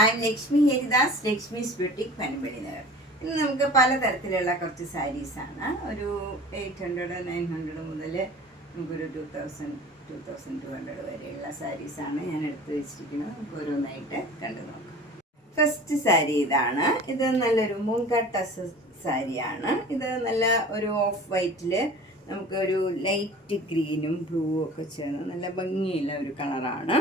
I M Lakshmi Haridas, Lakshmi's boutique Panampilly Nagar. ഇന്ന് നമുക്ക് പലതരത്തിലുള്ള കുറച്ച് സാരീസാണ്. ഒരു 800-900 മുതൽ നമുക്കൊരു 2200 വരെയുള്ള സാരീസാണ് ഞാൻ എടുത്ത് വെച്ചിരിക്കുന്നത്. നമുക്ക് ഓരോന്നായിട്ട് കണ്ടു നോക്കാം. ഫസ്റ്റ് സാരി ഇതാണ്. ഇത് നല്ലൊരു മൂങ്ക ടസ് സാരിയാണ്. ഇത് നല്ല ഒരു ഓഫ് വൈറ്റിൽ നമുക്കൊരു ലൈറ്റ് ഗ്രീനും ബ്ലൂ ഒക്കെ ചേർന്ന് നല്ല ഭംഗിയുള്ള ഒരു കളറാണ്.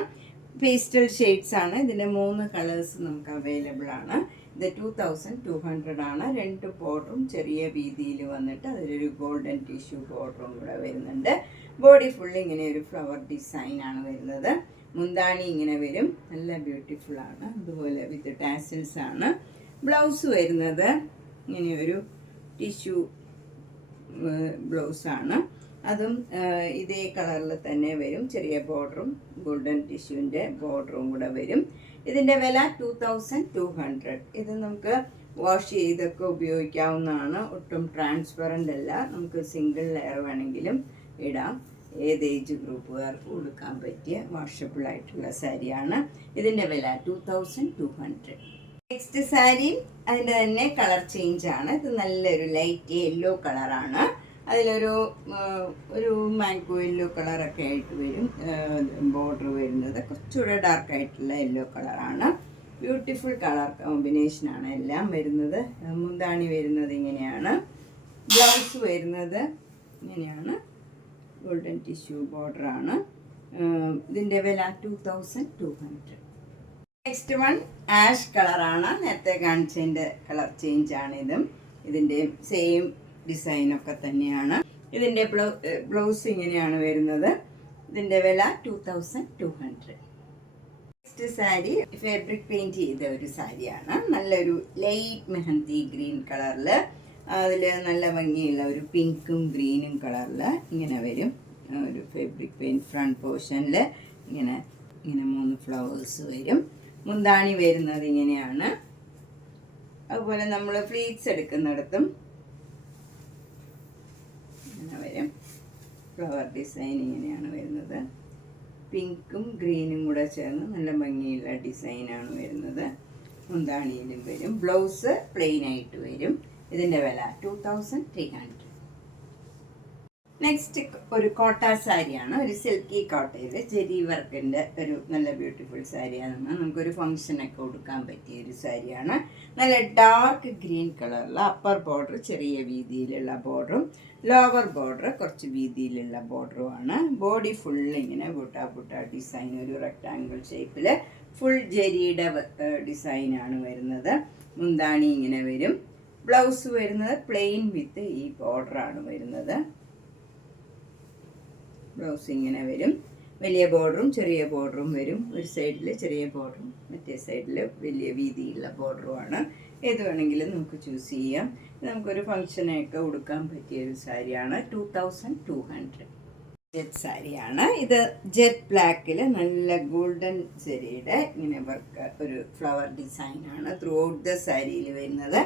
പേസ്റ്റൽ ഷെയ്ഡ്സ് ആണ്. ഇതിൻ്റെ 3 കളേഴ്സ് നമുക്ക് അവൈലബിൾ ആണ്. ഇത് 2200 ആണ്. 2 ബോർഡറും ചെറിയ വീതിയിൽ വന്നിട്ട് അതിലൊരു ഗോൾഡൻ ടിഷ്യൂ ബോർഡറും കൂടെ വരുന്നുണ്ട്. ബോഡി ഫുൾ ഇങ്ങനെ ഒരു ഫ്ലവർ ഡിസൈൻ ആണ് വരുന്നത്. മുന്താണി ഇങ്ങനെ വരും, നല്ല ബ്യൂട്ടിഫുൾ ആണ്. അതുപോലെ വിത്ത് ടാസിൽസ് ആണ്. ബ്ലൗസ് വരുന്നത് ഇങ്ങനെ ഒരു ടിഷ്യൂ ബ്ലൗസാണ്. അതും ഇതേ കളറിൽ തന്നെ വരും. ചെറിയ ബോർഡറും ഗോൾഡൻ ടിഷ്യൂവിൻ്റെ ബോർഡറും കൂടെ വരും. ഇതിൻ്റെ വില 2200. ഇത് നമുക്ക് വാഷ് ചെയ്തൊക്കെ ഉപയോഗിക്കാവുന്നതാണ്. ഒട്ടും ട്രാൻസ്പെറൻ്റ് അല്ല. നമുക്ക് സിംഗിൾ ലെയർ വേണമെങ്കിലും ഇടാം. ഏത് ഏജ് ഗ്രൂപ്പുകാർക്ക് കൊടുക്കാൻ പറ്റിയ വാഷബിൾ ആയിട്ടുള്ള സാരിയാണ്. ഇതിൻ്റെ വില 2200. നെക്സ്റ്റ് സാരി അതിൻ്റെ തന്നെ കളർ ചേഞ്ച് ആണ്. ഇത് നല്ലൊരു ലൈറ്റ് യെല്ലോ കളറാണ്. അതിലൊരു മാംഗോ യെല്ലോ കളറൊക്കെ ആയിട്ട് വരും. ബോർഡർ വരുന്നത് കുറച്ചുകൂടെ ഡാർക്കായിട്ടുള്ള യെല്ലോ കളറാണ്. ബ്യൂട്ടിഫുൾ കളർ കോമ്പിനേഷനാണ് എല്ലാം വരുന്നത്. മുന്താണി വരുന്നത് ഇങ്ങനെയാണ്. ബ്ലൗസ് വരുന്നത് ഇങ്ങനെയാണ്. ഗോൾഡൻ ടിഷ്യൂ ബോർഡറാണ്. ഇതിൻ്റെ വില 2200. നെക്സ്റ്റ് വൺ ആഷ് കളറാണ്. നേരത്തെ കാണിച്ചതിൻ്റെ കളർ ചേഞ്ച് ആണ് ഇതും. ഇതിൻ്റെ സെയിം ഡിസൈനൊക്കെ തന്നെയാണ്. ഇതിൻ്റെ ബ്ലൗസ് ഇങ്ങനെയാണ് വരുന്നത്. ഇതിൻ്റെ വില 2200. നെക്സ്റ്റ് സാരി ഫാബ്രിക് പെയിൻറ് ചെയ്ത ഒരു സാരിയാണ്. നല്ലൊരു ലൈറ്റ് മെഹന്തി ഗ്രീൻ കളറിൽ അതിൽ നല്ല ഭംഗിയുള്ള ഒരു പിങ്കും ഗ്രീനും കളറിൽ ഇങ്ങനെ വരും. ഒരു ഫാബ്രിക് പെയിൻറ് ഫ്രണ്ട് പോർഷനിൽ ഇങ്ങനെ 3 ഫ്ലവേഴ്സ് വരും. മുന്താണി വരുന്നത് ഇങ്ങനെയാണ്. അതുപോലെ നമ്മൾ ഫ്ലീറ്റ്സ് എടുക്കുന്നിടത്തും ഇങ്ങനെ വരും. ഫ്ലവർ ഡിസൈൻ ഇങ്ങനെയാണ് വരുന്നത്. പിങ്കും ഗ്രീനും കൂടെ ചേർന്ന് നല്ല ഭംഗിയുള്ള ഡിസൈനാണ് വരുന്നത്. മുന്താണിയിലും വരും. ബ്ലൗസ് പ്ലെയിൻ ആയിട്ട് വരും. ഇതിൻ്റെ വില 2300. നെക്സ്റ്റ് ഒരു കോട്ട സാരിയാണ്. ഒരു സിൽക്കി കോട്ടയിൽ ജെരി വർക്കിൻ്റെ ഒരു നല്ല ബ്യൂട്ടിഫുൾ സാരിയാണ്. നമുക്കൊരു ഫങ്ഷനൊക്കെ കൊടുക്കാൻ പറ്റിയ ഒരു സാരിയാണ്. നല്ല ഡാർക്ക് ഗ്രീൻ കളറിൽ അപ്പർ ബോർഡർ ചെറിയ വീതിയിലുള്ള ബോർഡറും ലോവർ ബോർഡർ കുറച്ച് വീതിയിലുള്ള ബോർഡറുമാണ്. ബോഡി ഫുൾ ഇങ്ങനെ ബുട്ട ഡിസൈൻ, ഒരു റെക്ടാങ്കിൾ ഷേപ്പിൽ ഫുൾ ജെരിയുടെ ഡിസൈനാണ് വരുന്നത്. മുന്താണി ഇങ്ങനെ വരും. ബ്ലൗസ് വരുന്നത് പ്ലെയിൻ വിത്ത് ഈ ബോർഡറാണ് വരുന്നത്. ബ്ലൗസ് ഇങ്ങനെ വരും. വലിയ ബോർഡറും ചെറിയ ബോർഡറും വരും. ഒരു സൈഡിൽ ചെറിയ ബോർഡറും മറ്റേ സൈഡിൽ വലിയ വീതിയുള്ള ബോർഡറുമാണ്. ഏത് വേണമെങ്കിലും നമുക്ക് ചൂസ് ചെയ്യാം. നമുക്കൊരു ഫങ്ഷനൊക്കെ കൊടുക്കാൻ പറ്റിയ ഒരു സാരിയാണ്. 2200. ജെറ്റ് സാരിയാണ്. ഇത് ജെറ്റ് ബ്ലാക്കിൽ നല്ല ഗോൾഡൻ സാരിയുടെ ഇങ്ങനെ വർക്ക് ഒരു ഫ്ലവർ ഡിസൈനാണ് ത്രൂ ഔട്ട് ദ സാരിയിൽ വരുന്നത്.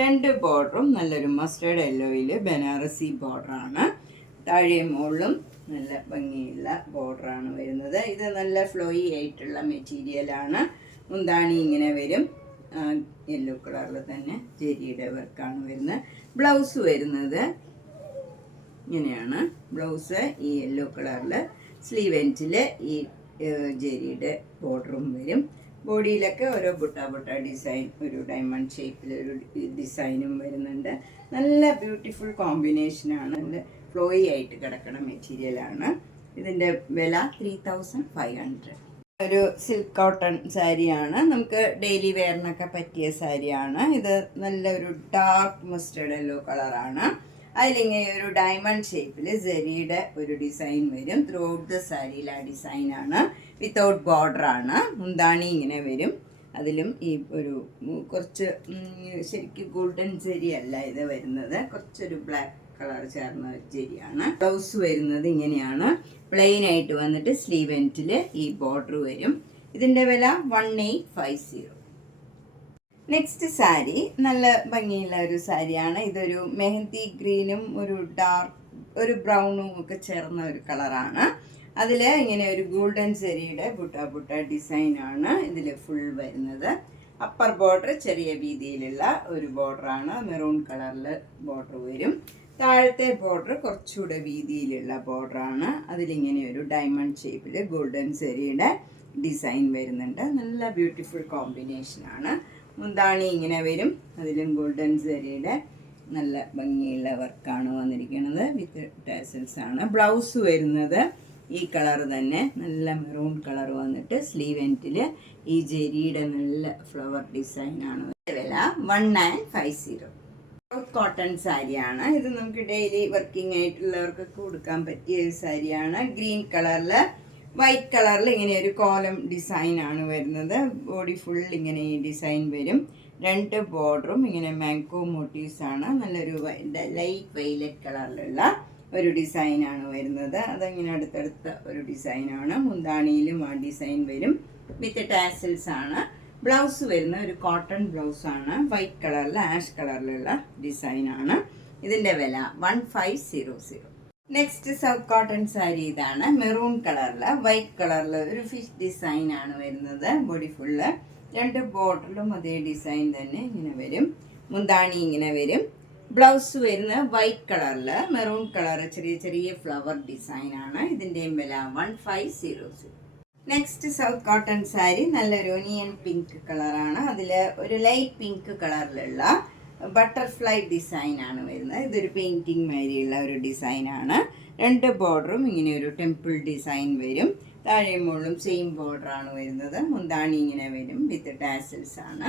2 ബോർഡറും നല്ലൊരു മസ്റ്റേർഡ് യെല്ലോയിൽ ബനാറസി ബോർഡറാണ്. താഴെ മുകളിലും നല്ല ഭംഗിയുള്ള ബോർഡറാണ് വരുന്നത്. ഇത് നല്ല ഫ്ലോയി ആയിട്ടുള്ള മെറ്റീരിയലാണ്. മുന്താണി ഇങ്ങനെ വരും. യെല്ലോ കളറിൽ തന്നെ ജെരിയുടെ വർക്കാണ് വരുന്നത്. ബ്ലൗസ് വരുന്നത് ഇങ്ങനെയാണ്. ബ്ലൗസ് ഈ യെല്ലോ കളറിൽ സ്ലീവ് എൻഡിൽ ഈ ജെരിയുടെ ബോർഡറും വരും. ബോഡിയിലൊക്കെ ഓരോ ബുട്ട ഡിസൈൻ, ഒരു ഡയമണ്ട് ഷേപ്പിലൊരു ഡിസൈനും വരുന്നുണ്ട്. നല്ല ബ്യൂട്ടിഫുൾ കോമ്പിനേഷനാണ്. നല്ല ഫ്ലോയി ആയിട്ട് കിടക്കുന്ന മെറ്റീരിയലാണ്. ഇതിൻ്റെ വില 3500. ഒരു സിൽക്ക് കോട്ടൺ സാരിയാണ്. നമുക്ക് ഡെയിലി വെയറിനൊക്കെ പറ്റിയ സാരിയാണ്. ഇത് നല്ലൊരു ഡാർക്ക് മസ്റ്റേർഡ് യെല്ലോ കളറാണ്. അതിലിങ്ങനെ ഒരു ഡയമണ്ട് ഷേപ്പിൽ സെരിയുടെ ഒരു ഡിസൈൻ വരും. ത്രൂ ഔട്ട് ദ സാരിയിൽ ആ ഡിസൈനാണ്. വിത്തൗട്ട് ബോർഡറാണ്. മുന്താണി ഇങ്ങനെ വരും. അതിലും ഈ ഒരു കുറച്ച് ശരിക്കും ഗോൾഡൻ ജെരി അല്ല ഇത് വരുന്നത്. കുറച്ചൊരു ബ്ലാക്ക് കളർ ചേർന്ന ജെരിയാണ്. ബ്ലൗസ് വരുന്നത് ഇങ്ങനെയാണ്. പ്ലെയിൻ ആയിട്ട് വന്നിട്ട് സ്ലീവ് എൻഡിൽ ഈ ബോർഡർ വരും. ഇതിൻ്റെ വില 1850. നെക്സ്റ്റ് സാരി നല്ല ഭംഗിയുള്ള ഒരു സാരിയാണ്. ഇതൊരു മെഹന്തി ഗ്രീനും ഒരു ബ്രൗണും ഒക്കെ ചേർന്ന ഒരു കളറാണ്. അതിൽ ഇങ്ങനെ ഒരു ഗോൾഡൻ സെരിയുടെ ബുട്ട ഡിസൈനാണ് ഇതിൽ ഫുൾ വരുന്നത്. അപ്പർ ബോർഡർ ചെറിയ വീതിയിലുള്ള ഒരു ബോർഡറാണ്, മെറൂൺ കളറിൽ ബോർഡർ വരും. താഴത്തെ ബോർഡർ കുറച്ചുകൂടെ വീതിയിലുള്ള ബോർഡറാണ്. അതിലിങ്ങനെ ഒരു ഡയമണ്ട് ഷേപ്പിൽ ഗോൾഡൻ സെരിയുടെ ഡിസൈൻ വരുന്നുണ്ട്. നല്ല ബ്യൂട്ടിഫുൾ കോമ്പിനേഷനാണ്. മുന്താണി ഇങ്ങനെ വരും, അതിലും ഗോൾഡൻ സെരിയുടെ നല്ല ഭംഗിയുള്ള വർക്കാണ് വന്നിരിക്കുന്നത്. വിത്ത് ടാസൽസ് ആണ്. ബ്ലൗസ് വരുന്നത് ഈ കളർ തന്നെ, നല്ല മെറൂൺ കളർ വന്നിട്ട് സ്ലീവ് എൻഡിൽ ഈ ജെരിയുടെ നല്ല ഫ്ലവർ ഡിസൈനാണ്. വില 1950. സൗത്ത് കോട്ടൺ സാരിയാണ് ഇത്. നമുക്ക് ഡെയിലി വർക്കിംഗ് ആയിട്ടുള്ളവർക്കൊക്കെ കൊടുക്കാൻ പറ്റിയ ഒരു സാരിയാണ്. ഗ്രീൻ കളറിൽ വൈറ്റ് കളറിൽ ഇങ്ങനെ ഒരു കോലം ഡിസൈനാണ് വരുന്നത്. ബോഡി ഫുൾ ഇങ്ങനെ ഈ ഡിസൈൻ വരും. 2 ബോർഡറും ഇങ്ങനെ മാംഗോ മോട്ടീവ്സ് ആണ്. നല്ലൊരു ലൈറ്റ് വൈലറ്റ് കളറിലുള്ള ഒരു ഡിസൈനാണ് വരുന്നത്. അതങ്ങനെ അടുത്തടുത്ത ഒരു ഡിസൈനാണ്. മുന്താണിയിലും ആ ഡിസൈൻ വരും. വിത്ത് ടാസൽസ് ആണ്. ബ്ലൗസ് വരുന്ന ഒരു കോട്ടൺ ബ്ലൗസാണ്. വൈറ്റ് കളറിൽ ആഷ് കളറിലുള്ള ഡിസൈനാണ്. ഇതിൻ്റെ വില 1500. നെക്സ്റ്റ് സൗത്ത് കോട്ടൺ സാരി ഇതാണ്. മെറൂൺ കളറിൽ വൈറ്റ് കളറിൽ ഒരു ഫിഷ് ഡിസൈനാണ് വരുന്നത്. ബോഡി ഫുള്ള് 2 ബോർഡറിലും അതേ ഡിസൈൻ തന്നെ ഇങ്ങനെ വരും. മുന്താണി ഇങ്ങനെ വരും. ബ്ലൗസ് വരുന്ന വൈറ്റ് കളറിൽ മെറൂൺ കളർ ചെറിയ ചെറിയ ഫ്ലവർ ഡിസൈനാണ്. ഇതിൻ്റെയും വില 1500. നെക്സ്റ്റ് സൗത്ത് കോട്ടൺ സാരി നല്ലൊരു ഒനിയൻ പിങ്ക് കളറാണ്. അതിൽ ഒരു ലൈറ്റ് പിങ്ക് കളറിലുള്ള ബട്ടർഫ്ലൈ ഡിസൈനാണ് വരുന്നത്. ഇതൊരു പെയിൻറ്റിങ് മാതിരിയുള്ള ഒരു ഡിസൈനാണ്. 2 ബോർഡറും ഇങ്ങനെ ഒരു ടെമ്പിൾ ഡിസൈൻ വരും. താഴെയും മുകളിലും സെയിം ബോർഡറാണ് വരുന്നത്. മുന്താണി ഇങ്ങനെ വരും. വിത്ത് ടാസൽസ് ആണ്.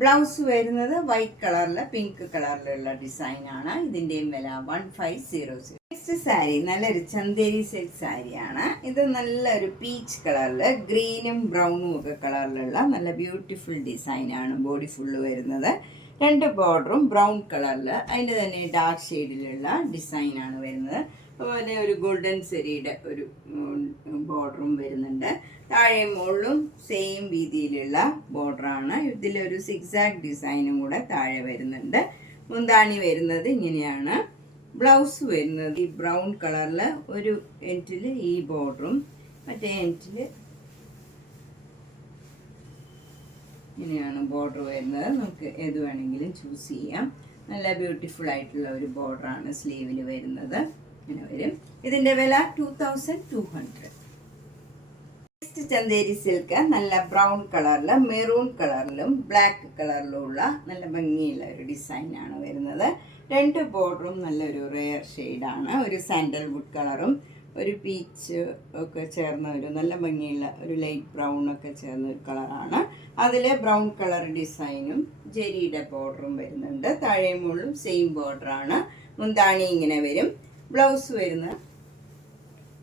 ബ്ലൗസ് വരുന്നത് വൈറ്റ് കളറിൽ പിങ്ക് കളറിലുള്ള ഡിസൈനാണ്. ഇതിൻ്റെയും വില 1500. നെക്സ്റ്റ് സാരി നല്ലൊരു ചന്തേരി സിൽക്ക് സാരിയാണ്. ഇത് നല്ലൊരു പീച്ച് കളറിൽ ഗ്രീനും ബ്രൗണും ഒക്കെ കളറിലുള്ള നല്ല ബ്യൂട്ടിഫുൾ ഡിസൈനാണ്. ബോഡി ഫുള്ള് വരുന്നത്. 2 ബോർഡറും ബ്രൗൺ കളറിൽ അതിൻ്റെ തന്നെ ഡാർക്ക് ഷെയ്ഡിലുള്ള ഡിസൈനാണ് വരുന്നത്. അതുപോലെ ഒരു ഗോൾഡൻ സെരിയുടെ ഒരു ബോർഡറും വരുന്നുണ്ട്. താഴെ മുകളിലും സെയിം രീതിയിലുള്ള ബോർഡറാണ്. ഇതിലൊരു സിക്സാക് ഡിസൈനും കൂടെ താഴെ വരുന്നുണ്ട്. മുന്താണി വരുന്നത് ഇങ്ങനെയാണ്. ബ്ലൗസ് വരുന്നത് ഈ ബ്രൗൺ കളറിൽ ഒരു എൻഡിൽ ഈ ബോർഡറും മറ്റേ എൻഡിൽ ഇങ്ങനെയാണ് ബോർഡർ വരുന്നത്. നമുക്ക് ഏത് വേണമെങ്കിലും ചൂസ് ചെയ്യാം. നല്ല ബ്യൂട്ടിഫുൾ ആയിട്ടുള്ള ഒരു ബോർഡറാണ് സ്ലീവിൽ വരുന്നത്. ഇങ്ങനെ വരും. ഇതിൻ്റെ വില 2200. നെക്സ്റ്റ് ചന്തേരി സിൽക്ക് നല്ല ബ്രൗൺ കളറിൽ മെറൂൺ കളറിലും ബ്ലാക്ക് കളറിലുമുള്ള നല്ല ഭംഗിയുള്ള ഒരു ഡിസൈനാണ് വരുന്നത്. 2 ബോർഡറും നല്ലൊരു റെയർ ഷെയ്ഡാണ്. ഒരു സാൻഡൽവുഡ് കളറും ഒരു പീച്ച് ഒക്കെ ചേർന്ന ഒരു നല്ല ഭംഗിയുള്ള ഒരു ലൈറ്റ് ബ്രൗൺ ഒക്കെ ചേർന്ന ഒരു കളറാണ്. അതിൽ ബ്രൗൺ കളർ ഡിസൈനും ജെരിയുടെ ബോർഡറും വരുന്നുണ്ട്. താഴെ മുകളിലും സെയിം ബോർഡറാണ്. മുന്താണി ഇങ്ങനെ വരും. ബ്ലൗസ് വരുന്ന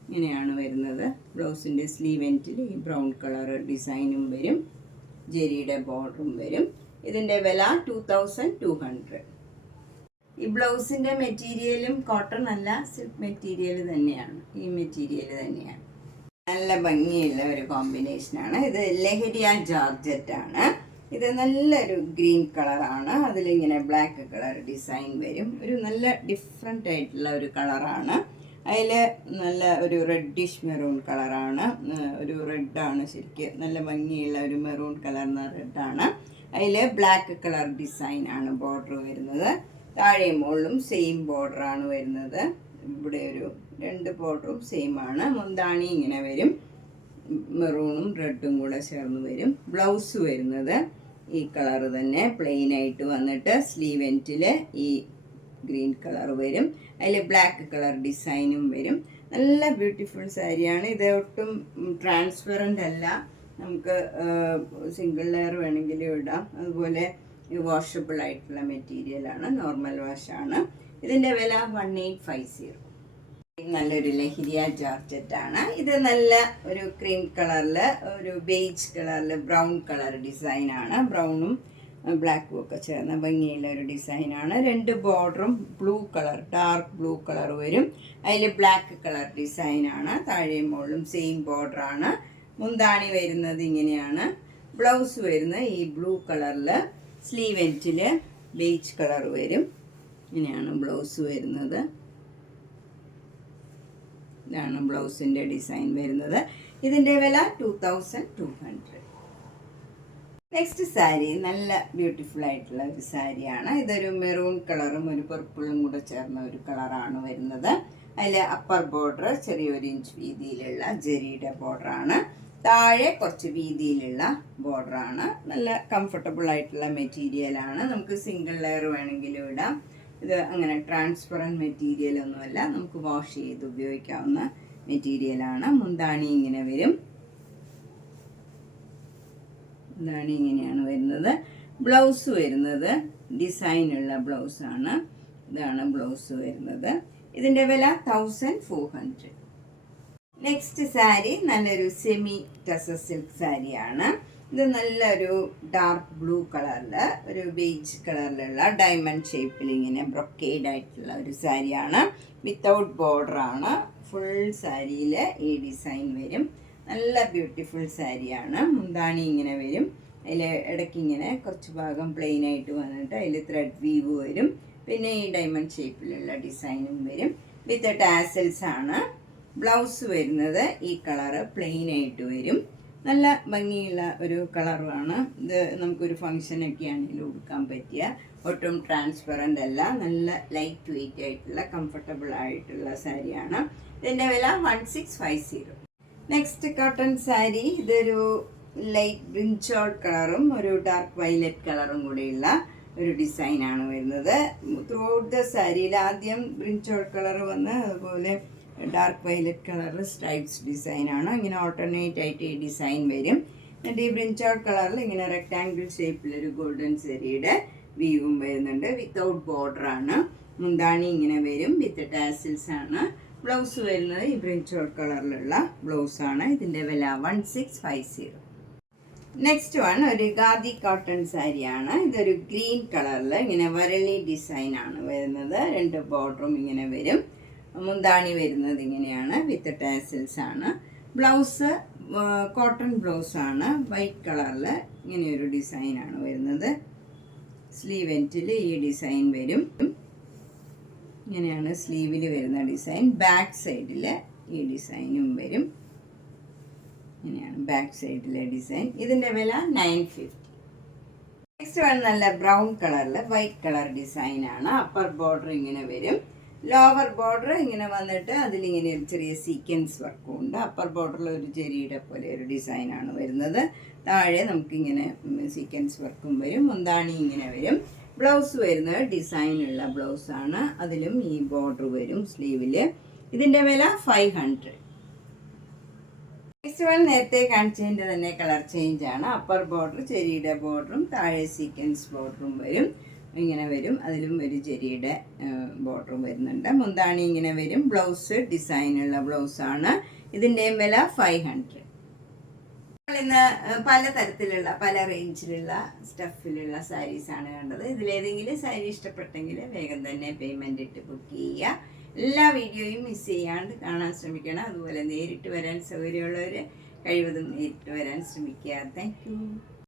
ഇങ്ങനെയാണ് വരുന്നത്. ബ്ലൗസിൻ്റെ സ്ലീവ് എൻഡിൽ ഈ ബ്രൗൺ കളർ ഡിസൈനും വരും. ജെരിയുടെ ബോർഡറും വരും. ഇതിൻ്റെ വില 2200. ഈ ബ്ലൗസിൻ്റെ മെറ്റീരിയലും കോട്ടൺ അല്ല, സിൽക്ക് മെറ്റീരിയൽ തന്നെയാണ്. ഈ മെറ്റീരിയൽ തന്നെയാണ്. നല്ല ഭംഗിയുള്ള ഒരു കോമ്പിനേഷനാണ്. ഇത് ലഹരിയ ജോർജറ്റാണ്. ഇത് നല്ലൊരു ഗ്രീൻ കളറാണ്. അതിലിങ്ങനെ ബ്ലാക്ക് കളർ ഡിസൈൻ വരും. ഒരു നല്ല ഡിഫറെൻ്റ് ആയിട്ടുള്ള ഒരു കളറാണ്. അതിൽ നല്ല ഒരു റെഡിഷ് മെറൂൺ കളറാണ്. ഒരു റെഡാണ് ശരിക്കും. നല്ല ഭംഗിയുള്ള ഒരു മെറൂൺ കളർന്ന റെഡാണ്. അതിൽ ബ്ലാക്ക് കളർ ഡിസൈനാണ് ബോർഡർ വരുന്നത്. താഴെ മുകളിലും സെയിം ബോർഡറാണ് വരുന്നത്. ഇവിടെ ഒരു 2 ബോർഡറും സെയിം ആണ്. മുന്താണി ഇങ്ങനെ വരും. മെറൂണും റെഡും കൂടെ ചേർന്ന് വരും. ബ്ലൗസ് വരുന്നത് ഈ കളർ തന്നെ പ്ലെയിൻ ആയിട്ട് വന്നിട്ട് സ്ലീവ് എൻഡിൽ ഈ ഗ്രീൻ കളർ വരും. അതിൽ ബ്ലാക്ക് കളർ ഡിസൈനും വരും. നല്ല ബ്യൂട്ടിഫുൾ സാരിയാണ്. ഇത് ഒട്ടും ട്രാൻസ്പെറൻ്റ് അല്ല. നമുക്ക് സിംഗിൾ ലെയർ വേണമെങ്കിലും ഇടാം. അതുപോലെ വാഷബിൾ ആയിട്ടുള്ള മെറ്റീരിയലാണ്. നോർമൽ വാഷാണ്. ഇതിൻ്റെ വില 1850. നല്ലൊരു ലഹരിയ ജോർജറ്റാണ്. ഇത് നല്ല ഒരു ക്രീം കളറിൽ ഒരു ബേജ് കളറിൽ ബ്രൗൺ കളർ ഡിസൈനാണ്. ബ്രൗണും ബ്ലാക്കും ഒക്കെ ചേർന്ന ഭംഗിയുള്ള ഒരു ഡിസൈനാണ്. 2 ബോർഡറും blue colour dark blue colour വരും. അതിൽ ബ്ലാക്ക് കളർ ഡിസൈനാണ്. താഴെയും മുകളിലും സെയിം ബോർഡറാണ്. മുന്താണി വരുന്നത് ഇങ്ങനെയാണ്. ബ്ലൗസ് വരുന്നത് ഈ ബ്ലൂ കളറിൽ സ്ലീവ് എൻഡിൽ ബേജ് കളർ വരും. ഇങ്ങനെയാണ് ബ്ലൗസ് വരുന്നത്. ഇതാണ് ബ്ലൗസിൻ്റെ ഡിസൈൻ വരുന്നത്. ഇതിൻ്റെ വില 2200. നെക്സ്റ്റ് സാരി നല്ല ബ്യൂട്ടിഫുൾ ആയിട്ടുള്ള ഒരു സാരിയാണ്. ഇതൊരു മെറൂൺ കളറും ഒരു പർപ്പിളും കൂടെ ചേർന്ന ഒരു കളറാണ് വരുന്നത്. അതിൽ അപ്പർ ബോർഡർ ചെറിയൊരു ഇഞ്ച് വീതിയിലുള്ള ജെറിയുടെ ബോർഡറാണ്. താഴെ കുറച്ച് വീതിയിലുള്ള ബോർഡറാണ്. നല്ല കംഫർട്ടബിൾ ആയിട്ടുള്ള മെറ്റീരിയലാണ്. നമുക്ക് സിംഗിൾ ലെയർ വേണമെങ്കിലും ഇടാം. ഇത് അങ്ങനെ ട്രാൻസ്പെറൻറ്റ് മെറ്റീരിയൽ ഒന്നുമല്ല, നമുക്ക് വാഷ് ചെയ്ത് ഉപയോഗിക്കാവുന്ന മെറ്റീരിയലാണ്. മുന്താണി ഇങ്ങനെ വരും. മുന്താണി ഇങ്ങനെയാണ് വരുന്നത്. ബ്ലൗസ് വരുന്നത് ഡിസൈനുള്ള ബ്ലൗസാണ്. ഇതാണ് ബ്ലൗസ് വരുന്നത്. ഇതിൻ്റെ വില 1400. നെക്സ്റ്റ് സാരി നല്ലൊരു സെമി ടസർ സിൽക്ക് സാരിയാണ്. ഇത് നല്ലൊരു ഡാർക്ക് ബ്ലൂ കളറിൽ ഒരു ബേജ് കളറിലുള്ള ഡയമണ്ട് ഷേപ്പിൽ ഇങ്ങനെ ബ്രൊക്കേഡ് ആയിട്ടുള്ള ഒരു സാരിയാണ്. വിത്തൗട്ട് ബോർഡറാണ്. ഫുൾ സാരിയിൽ ഈ ഡിസൈൻ വരും. നല്ല ബ്യൂട്ടിഫുൾ സാരിയാണ്. മുന്താണി ഇങ്ങനെ വരും. അതിൽ ഇടയ്ക്ക് ഇങ്ങനെ കുറച്ച് ഭാഗം പ്ലെയിൻ ആയിട്ട് വന്നിട്ട് അതിൽ ത്രെഡ് വീവ് വരും. പിന്നെ ഈ ഡയമണ്ട് ഷേപ്പിലുള്ള ഡിസൈനും വരും. വിത്ത് ടാസൽസ് ആണ്. ബ്ലൗസ് വരുന്നത് ഈ കളറ് പ്ലെയിൻ ആയിട്ട് വരും. നല്ല ഭംഗിയുള്ള ഒരു കളറുമാണ്. ഇത് നമുക്കൊരു ഫങ്ഷനൊക്കെ ആണെങ്കിലും ഉടുക്കാൻ പറ്റിയ, ഒട്ടും ട്രാൻസ്പെറൻ്റ് അല്ല, നല്ല ലൈറ്റ് വെയിറ്റ് ആയിട്ടുള്ള കംഫർട്ടബിൾ ആയിട്ടുള്ള സാരിയാണ്. ഇതിൻ്റെ വില 1650. Next cotton sari. ഇതൊരു ലൈറ്റ് ബ്രിഞ്ചോൾ കളറും ഒരു ഡാർക്ക് വയലറ്റ് കളറും കൂടെയുള്ള ഒരു ഡിസൈനാണ് വരുന്നത്. ത്രൂ ഔട്ട് ദ സാരിയിൽ ആദ്യം ബ്രിഞ്ചോൾ കളർ വന്ന് അതുപോലെ ഡാർക്ക് വയലറ്റ് കളർ സ്ട്രൈപ്സ് ഡിസൈനാണ്. ഇങ്ങനെ ഓൾട്ടർനേറ്റ് ആയിട്ട് ഈ ഡിസൈൻ വരും. എന്നിട്ട് ഈ ബ്രിഞ്ചോൾ കളറിൽ ഇങ്ങനെ റെക്ടാങ്കിൾ ഷേപ്പിലൊരു ഗോൾഡൻ സെറിയുടെ വീവും വരുന്നുണ്ട്. വിത്തൗട്ട് ബോർഡറാണ്. മുന്താണി ഇങ്ങനെ വരും. വിത്ത് ടാസിൽസ് ആണ്. ബ്ലൗസ് വരുന്നത് ഈ ബ്രിഞ്ചോൾ കളറിലുള്ള ബ്ലൗസാണ്. ഇതിൻ്റെ വില 1650. നെക്സ്റ്റ് വൺ ഒരു ഖാദി കോട്ടൺ സാരിയാണ്. ഇതൊരു ഗ്രീൻ കളറിൽ ഇങ്ങനെ വരളി ഡിസൈനാണ് വരുന്നത്. 2 ബോർഡറും ഇങ്ങനെ വരും. മുന്താണി വരുന്നത് ഇങ്ങനെയാണ്. വിത്ത് ടാസിൽസ് ആണ്. ബ്ലൗസ് കോട്ടൺ ബ്ലൗസാണ്. വൈറ്റ് കളറിൽ ഇങ്ങനെയൊരു ഡിസൈനാണ് വരുന്നത്. സ്ലീവ് എൻഡിൽ ഈ ഡിസൈൻ വരും. ഇങ്ങനെയാണ് സ്ലീവിൽ വരുന്ന ഡിസൈൻ. ബാക്ക് സൈഡിൽ ഈ ഡിസൈനും വരും. ഇങ്ങനെയാണ് ബാക്ക് സൈഡിലെ ഡിസൈൻ. ഇതിൻ്റെ വില 950. നെക്സ്റ്റ് വൺ നല്ല ബ്രൗൺ കളറിൽ വൈറ്റ് കളർ ഡിസൈനാണ്. അപ്പർ ബോർഡർ ഇങ്ങനെ വരും. ലോവർ ബോർഡർ ഇങ്ങനെ വന്നിട്ട് അതിലിങ്ങനെ ഒരു ചെറിയ സീക്വൻസ് വർക്കും ഉണ്ട്. അപ്പർ ബോർഡറിൽ ഒരു ജെറിയുടെ പോലെ ഒരു ഡിസൈനാണ് വരുന്നത്. താഴെ നമുക്കിങ്ങനെ സീക്വൻസ് വർക്കും വരും. മുന്താണി ഇങ്ങനെ വരും. ബ്ലൗസ് വരുന്നത് ഡിസൈനുള്ള ബ്ലൗസാണ്. അതിലും ഈ ബോർഡർ വരും സ്ലീവിൽ. ഇതിൻ്റെ വില 500. നെക്സ്റ്റ് വൺ നേരത്തെ കാണിച്ചതിൻ്റെ തന്നെ കളർ ചേഞ്ച് ആണ്. അപ്പർ ബോർഡർ ചെരിയുടെ ബോർഡറും താഴെ സീക്വൻസ് ബോർഡറും വരും. ഇങ്ങനെ വരും. അതിലും ഒരു ചെരിയുടെ ബോർഡറും വരുന്നുണ്ട്. മുന്താണി ഇങ്ങനെ വരും. ബ്ലൗസ് ഡിസൈനുള്ള ബ്ലൗസാണ്. ഇതിൻ്റെയും വില 500. ഇന്ന് പലതരത്തിലുള്ള പല റേഞ്ചിലുള്ള സ്റ്റഫിലുള്ള സാരീസാണ് കണ്ടത്. ഇതിലേതെങ്കിലും സാരി ഇഷ്ടപ്പെട്ടെങ്കിൽ വേഗം തന്നെ പേയ്മെൻ്റ് ഇട്ട് ബുക്ക് ചെയ്യുക. എല്ലാ വീഡിയോയും മിസ് ചെയ്യാണ്ട് കാണാൻ ശ്രമിക്കണം. അതുപോലെ നേരിട്ട് വരാൻ സൗകര്യമുള്ളവർ കഴിവതും നേരിട്ട് വരാൻ ശ്രമിക്കുക. Thank you.